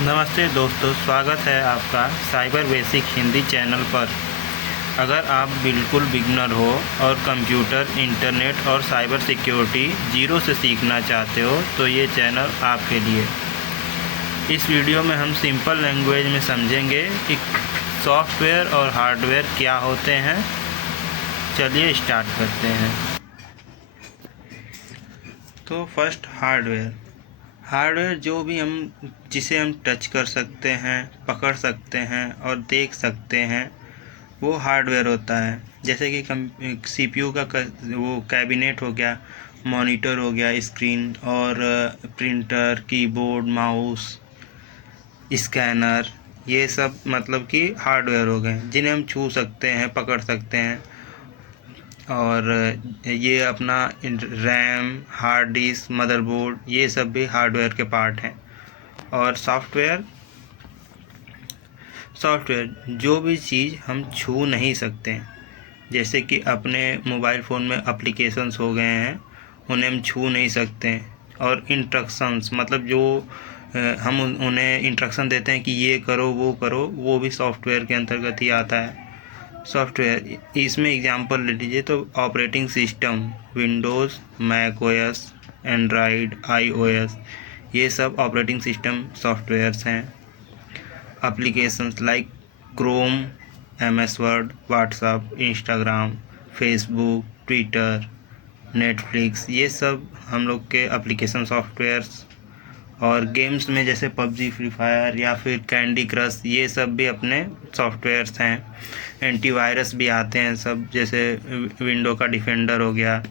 नमस्ते दोस्तों, स्वागत है आपका साइबर बेसिक हिंदी चैनल पर। अगर आप बिल्कुल बिगनर हो और कंप्यूटर, इंटरनेट और साइबर सिक्योरिटी जीरो से सीखना चाहते हो तो ये चैनल आपके लिए। इस वीडियो में हम सिंपल लैंग्वेज में समझेंगे कि सॉफ्टवेयर और हार्डवेयर क्या होते हैं। चलिए स्टार्ट करते हैं। तो फर्स्ट हार्डवेयर जो भी जिसे हम टच कर सकते हैं, पकड़ सकते हैं और देख सकते हैं, वो हार्डवेयर होता है। जैसे कि सीपीयू का वो कैबिनेट हो गया, मॉनिटर हो गया, स्क्रीन और प्रिंटर, कीबोर्ड, माउस, स्कैनर, ये सब मतलब कि हार्डवेयर हो गए जिन्हें हम छू सकते हैं, पकड़ सकते हैं। और ये अपना रैम, हार्ड डिस्क, मदरबोर्ड, ये सब भी हार्डवेयर के पार्ट हैं। और सॉफ्टवेयर जो भी चीज़ हम छू नहीं सकते हैं, जैसे कि अपने मोबाइल फ़ोन में एप्लीकेशंस हो गए हैं, उन्हें हम छू नहीं सकते हैं। और इंस्ट्रक्शंस मतलब जो हम उन्हें इंस्ट्रक्शन देते हैं कि ये करो, वो भी सॉफ्टवेयर के अंतर्गत ही आता है। सॉफ्टवेयर इसमें एग्जांपल ले लीजिए तो operating system, Windows, Mac OS, Android, iOS, ये सब ऑपरेटिंग सिस्टम सॉफ्टवेयर्स हैं। Applications like Chrome, MS Word, WhatsApp, Instagram, Facebook, Twitter, Netflix, ये सब हम लोग के एप्लीकेशन सॉफ्टवेयर्स। और गेम्स में जैसे पबजी, फ्री फायर या फिर कैंडी क्रश, ये सब भी अपने सॉफ्टवेयर्स हैं। एंटीवायरस भी आते हैं सब, जैसे विंडो का डिफेंडर हो गया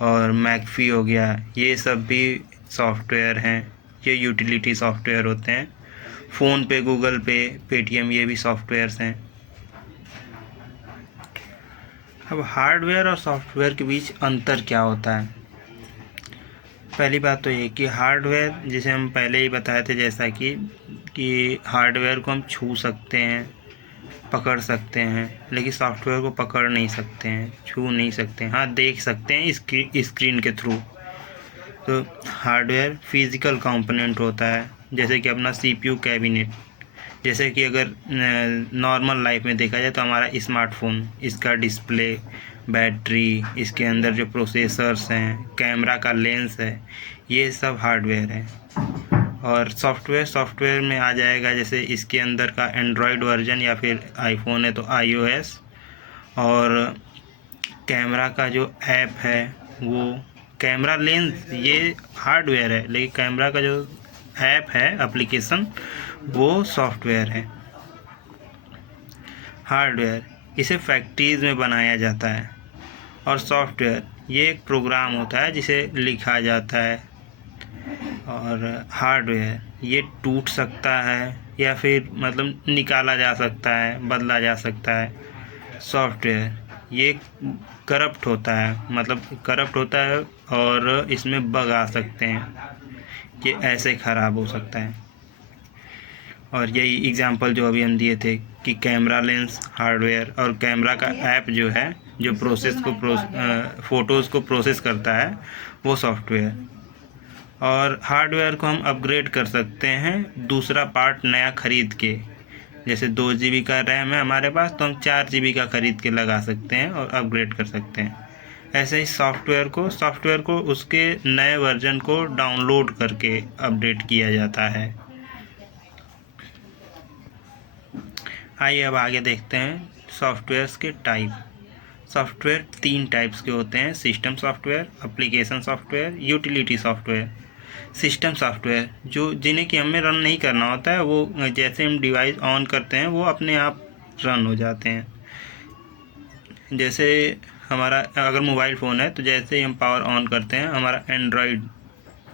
और मैकफी हो गया, ये सब भी सॉफ्टवेयर हैं। ये यूटिलिटी सॉफ्टवेयर होते हैं। फ़ोन पे, गूगल पे, पेटीएम, ये भी सॉफ्टवेयर्स हैं। अब हार्डवेयर और सॉफ्टवेयर के बीच अंतर क्या होता है? पहली बात तो ये कि हार्डवेयर, जिसे हम पहले ही बताए थे, जैसा कि हार्डवेयर को हम छू सकते हैं, पकड़ सकते हैं, लेकिन सॉफ्टवेयर को पकड़ नहीं सकते हैं, छू नहीं सकते हैं। हाँ, देख सकते हैं स्क्रीन के थ्रू। तो हार्डवेयर फिज़िकल कंपोनेंट होता है, जैसे कि अपना सीपीयू कैबिनेट। जैसे कि अगर नॉर्मल लाइफ में देखा जाए तो हमारा स्मार्टफोन, इसका डिस्प्ले, बैटरी, इसके अंदर जो प्रोसेसर्स हैं, कैमरा का लेंस है, ये सब हार्डवेयर है। और सॉफ्टवेयर में आ जाएगा, जैसे इसके अंदर का एंड्रॉयड वर्जन या फिर आईफोन है तो आईओएस। और कैमरा का जो ऐप है, वो कैमरा लेंस, ये हार्डवेयर है, लेकिन कैमरा का जो ऐप है, एप्लीकेशन, वो सॉफ्टवेयर है। हार्डवेयर इसे फैक्ट्रीज़ में बनाया जाता है। और सॉफ्टवेयर ये एक प्रोग्राम होता है जिसे लिखा जाता है। और हार्डवेयर ये टूट सकता है या फिर मतलब निकाला जा सकता है, बदला जा सकता है। सॉफ्टवेयर ये करप्ट होता है और इसमें बग आ सकते हैं, ये ऐसे ख़राब हो सकता है। और यही एग्जांपल जो अभी हम दिए थे कि कैमरा लेंस हार्डवेयर, और कैमरा का ऐप जो है, जो फ़ोटोज़ को प्रोसेस करता है, वो सॉफ्टवेयर। और हार्डवेयर को हम अपग्रेड कर सकते हैं दूसरा पार्ट नया ख़रीद के। जैसे 2 GB का रैम है हमारे पास, तो हम 4 GB का ख़रीद के लगा सकते हैं और अपग्रेड कर सकते हैं। ऐसे ही सॉफ्टवेयर को उसके नए वर्जन को डाउनलोड करके अपडेट किया जाता है। आइए अब आगे देखते हैं सॉफ्टवेयर्स के टाइप। सॉफ्टवेयर 3 टाइप्स के होते हैं: system software, application software, utility software. System software जिन्हें कि हमें रन नहीं करना होता है, वो जैसे हम डिवाइस ऑन करते हैं वो अपने आप रन हो जाते हैं। जैसे हमारा अगर मोबाइल फ़ोन है तो जैसे ही हम पावर ऑन करते हैं, हमारा एंड्रॉयड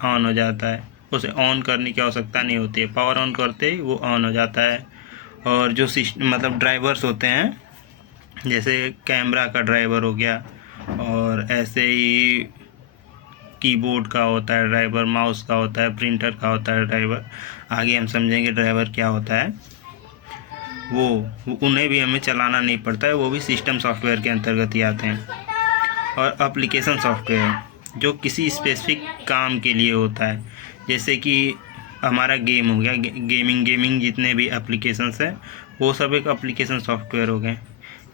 ऑन हो जाता है। उसे ऑन करने की आवश्यकता नहीं होती है, पावर ऑन करते ही वो ऑन हो जाता है। और जो मतलब ड्राइवर्स होते हैं, जैसे कैमरा का ड्राइवर हो गया, और ऐसे ही कीबोर्ड का होता है ड्राइवर, माउस का होता है, प्रिंटर का होता है ड्राइवर। आगे हम समझेंगे ड्राइवर क्या होता है। वो उन्हें भी हमें चलाना नहीं पड़ता है, वो भी सिस्टम सॉफ्टवेयर के अंतर्गत ही आते हैं। और एप्लीकेशन सॉफ्टवेयर जो किसी स्पेसिफिक काम के लिए होता है, जैसे कि हमारा गेम हो गया, गेमिंग जितने भी एप्लीकेशंस हैं वो सब एक एप्लीकेशन सॉफ्टवेयर हो गए।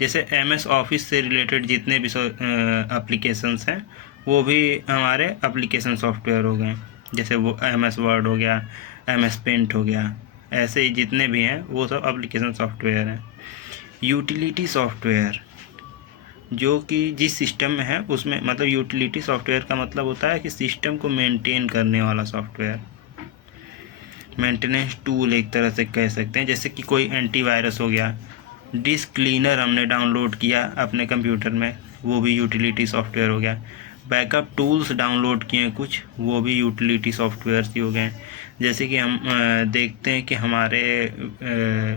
जैसे MS ऑफिस से रिलेटेड जितने भी एप्लीकेशंस हैं वो भी हमारे एप्लीकेशन सॉफ्टवेयर हो गए। जैसे वो MS वर्ड हो गया, MS पेंट हो गया, ऐसे ही जितने भी हैं वो सब एप्लीकेशन सॉफ्टवेयर हैं। यूटिलिटी सॉफ्टवेयर जो कि जिस सिस्टम में है उसमें, मतलब यूटिलिटी सॉफ्टवेयर का मतलब होता है कि सिस्टम को मेंटेन करने वाला सॉफ्टवेयर, मेंटेनेंस टूल एक तरह से कह सकते हैं। जैसे कि कोई एंटीवायरस हो गया, डिस्क क्लीनर हमने डाउनलोड किया अपने कंप्यूटर में, वो भी यूटिलिटी सॉफ्टवेयर हो गया। बैकअप टूल्स डाउनलोड किए कुछ, वो भी यूटिलिटी सॉफ्टवेयर ही हो गए। जैसे कि हम देखते हैं कि हमारे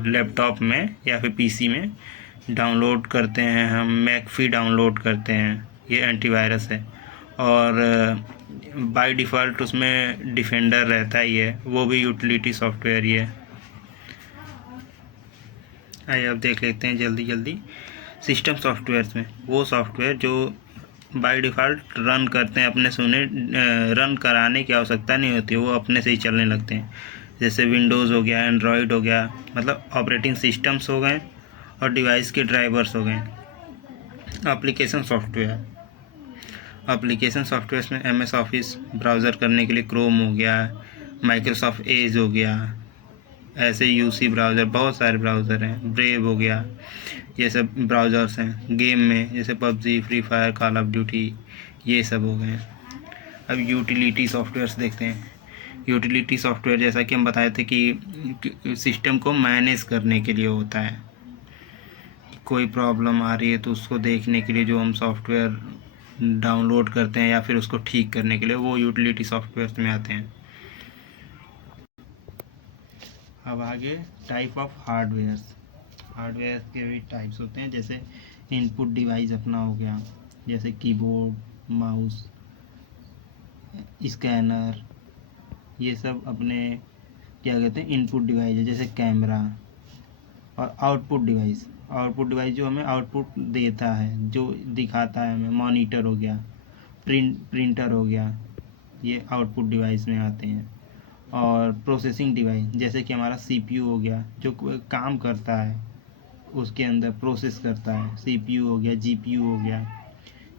लैपटॉप में या फिर PC में डाउनलोड करते हैं, हम मैकफी डाउनलोड करते हैं, ये एंटीवायरस है। और बाय डिफ़ॉल्ट उसमें डिफेंडर रहता ही है, वो भी यूटिलिटी सॉफ्टवेयर ही है। आइए अब देख लेते हैं जल्दी सिस्टम सॉफ्टवेयर्स में वो सॉफ्टवेयर जो बाय डिफ़ॉल्ट रन करते हैं अपने से, उन्हें रन कराने की आवश्यकता नहीं होती, वो अपने से ही चलने लगते हैं। जैसे विंडोज़ हो गया, एंड्रॉयड हो गया, मतलब ऑपरेटिंग सिस्टम्स हो गए और डिवाइस के ड्राइवर्स हो गए। एप्लीकेशन सॉफ्टवेयर्स में MS ऑफिस ब्राउज़र करने के लिए क्रोम हो गया, माइक्रोसॉफ्ट एज हो गया, ऐसे UC ब्राउज़र, बहुत सारे ब्राउज़र हैं, ब्रेव हो गया, ये सब ब्राउज़र्स हैं। गेम में जैसे PUBG, free fire, call of duty, ये सब हो गए। अब यूटिलिटी सॉफ्टवेयर्स देखते हैं। यूटिलिटी सॉफ्टवेयर जैसा कि हम बताए थे कि सिस्टम को मैनेज करने के लिए होता है। कोई प्रॉब्लम आ रही है तो उसको देखने के लिए जो हम सॉफ्टवेयर डाउनलोड करते हैं या फिर उसको ठीक करने के लिए, वो यूटिलिटी सॉफ्टवेयर में आते हैं। अब आगे टाइप ऑफ हार्डवेयर के भी टाइप्स होते हैं। जैसे इनपुट डिवाइस अपना हो गया, जैसे कीबोर्ड, माउस, स्कैनर, ये सब अपने क्या कहते हैं इनपुट डिवाइस है। जैसे कैमरा। और आउटपुट डिवाइस जो हमें आउटपुट देता है, जो दिखाता है हमें, मॉनिटर हो गया, प्रिंटर हो गया, ये आउटपुट डिवाइस में आते हैं। और प्रोसेसिंग डिवाइस जैसे कि हमारा CPU हो गया, जो काम करता है उसके अंदर प्रोसेस करता है, CPU हो गया, GPU हो गया।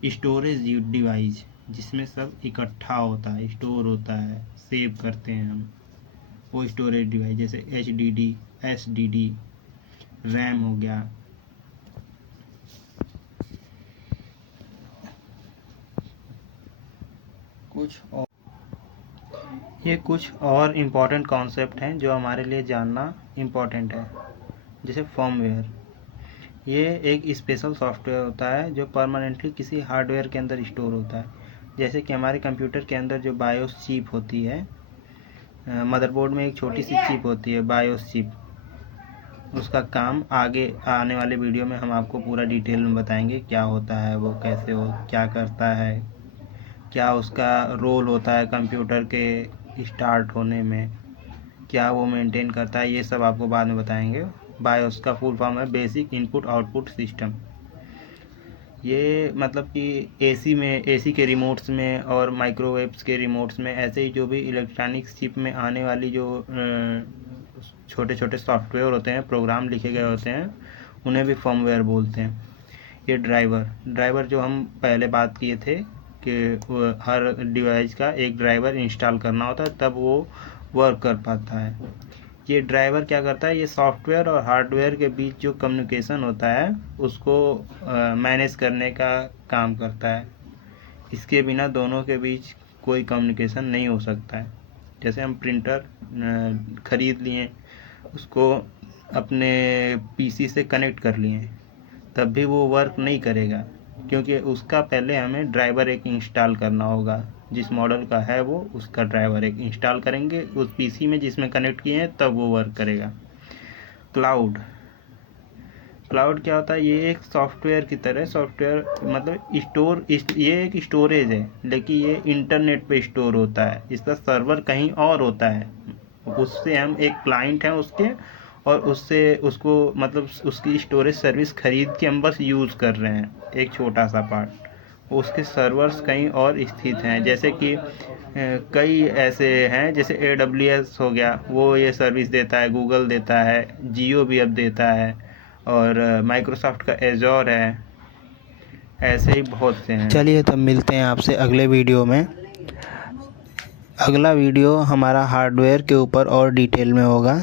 स्टोरेज डिवाइस जिसमें सब इकट्ठा होता है, स्टोर होता है, सेव करते हैं हम, वो स्टोरेज डिवाइस। जैसे HDD, SSD, रैम हो गया। ये कुछ और इम्पॉर्टेंट कॉन्सेप्ट हैं जो हमारे लिए जानना इम्पॉर्टेंट है। जैसे फर्मवेयर, ये एक स्पेशल सॉफ्टवेयर होता है जो परमानेंटली किसी हार्डवेयर के अंदर स्टोर होता है। जैसे कि हमारे कंप्यूटर के अंदर जो बायोस चिप होती है, मदरबोर्ड में एक छोटी सी चिप होती है बायोस चिप, उसका काम आगे आने वाले वीडियो में हम आपको पूरा डिटेल में बताएंगे क्या होता है, वो कैसे हो, क्या करता है, क्या उसका रोल होता है कंप्यूटर के स्टार्ट होने में, क्या वो मेंटेन करता है, ये सब आपको बाद में बताएंगे। बायोस का फुल फॉर्म है बेसिक इनपुट आउटपुट सिस्टम। ये मतलब कि AC के रिमोट्स में और माइक्रोवेव्स के रिमोट्स में, ऐसे ही जो भी इलेक्ट्रॉनिक्स चिप में आने वाली जो छोटे छोटे सॉफ्टवेयर होते हैं, प्रोग्राम लिखे गए होते हैं, उन्हें भी फर्मवेयर बोलते हैं। ये ड्राइवर जो हम पहले बात किए थे कि हर डिवाइस का एक ड्राइवर इंस्टॉल करना होता है तब वो वर्क कर पाता है। ये ड्राइवर क्या करता है, ये सॉफ्टवेयर और हार्डवेयर के बीच जो कम्युनिकेशन होता है उसको मैनेज करने का काम करता है। इसके बिना दोनों के बीच कोई कम्युनिकेशन नहीं हो सकता है। जैसे हम प्रिंटर ख़रीद लिए, उसको अपने PC से कनेक्ट कर लिए, तब भी वो वर्क नहीं करेगा, क्योंकि उसका पहले हमें ड्राइवर एक इंस्टॉल करना होगा। जिस मॉडल का है वो उसका ड्राइवर एक इंस्टॉल करेंगे उस PC में जिसमें कनेक्ट किए हैं, तब वो वर्क करेगा। क्लाउड क्या होता है, ये एक सॉफ्टवेयर की तरह, सॉफ्टवेयर मतलब ये एक स्टोरेज है, लेकिन ये इंटरनेट पे स्टोर होता है। इसका सर्वर कहीं और होता है, उससे हम एक क्लाइंट हैं उसके, और उसको मतलब उसकी स्टोरेज सर्विस खरीद के हम बस यूज़ कर रहे हैं, एक छोटा सा पार्ट। उसके सर्वर्स कहीं और स्थित हैं। जैसे कि कई ऐसे हैं, जैसे AWS हो गया, वो ये सर्विस देता है, गूगल देता है, जियो भी अब देता है, और माइक्रोसॉफ्ट का एजोर है। ऐसे ही बहुत से हैं। चलिए तब मिलते हैं आपसे अगले वीडियो में। अगला वीडियो हमारा हार्डवेयर के ऊपर और डिटेल में होगा,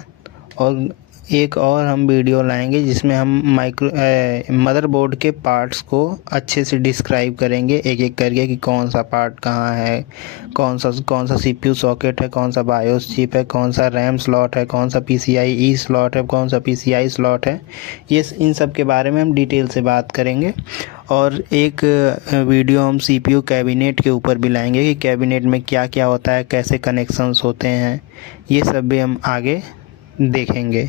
और एक और हम वीडियो लाएंगे जिसमें हम मदरबोर्ड के पार्ट्स को अच्छे से डिस्क्राइब करेंगे एक एक करके, कि कौन सा पार्ट कहाँ है, कौन सा CPU सॉकेट है, कौन सा बायोस चिप है, कौन सा रैम स्लॉट है, कौन सा PCIe स्लॉट है, कौन सा PCI स्लॉट है। ये इन सब के बारे में हम डिटेल से बात करेंगे। और एक वीडियो हम CPU कैबिनेट के ऊपर भी लाएंगे, कि कैबिनेट में क्या क्या होता है, कैसे कनेक्शंस होते हैं, ये सब भी हम आगे देखेंगे।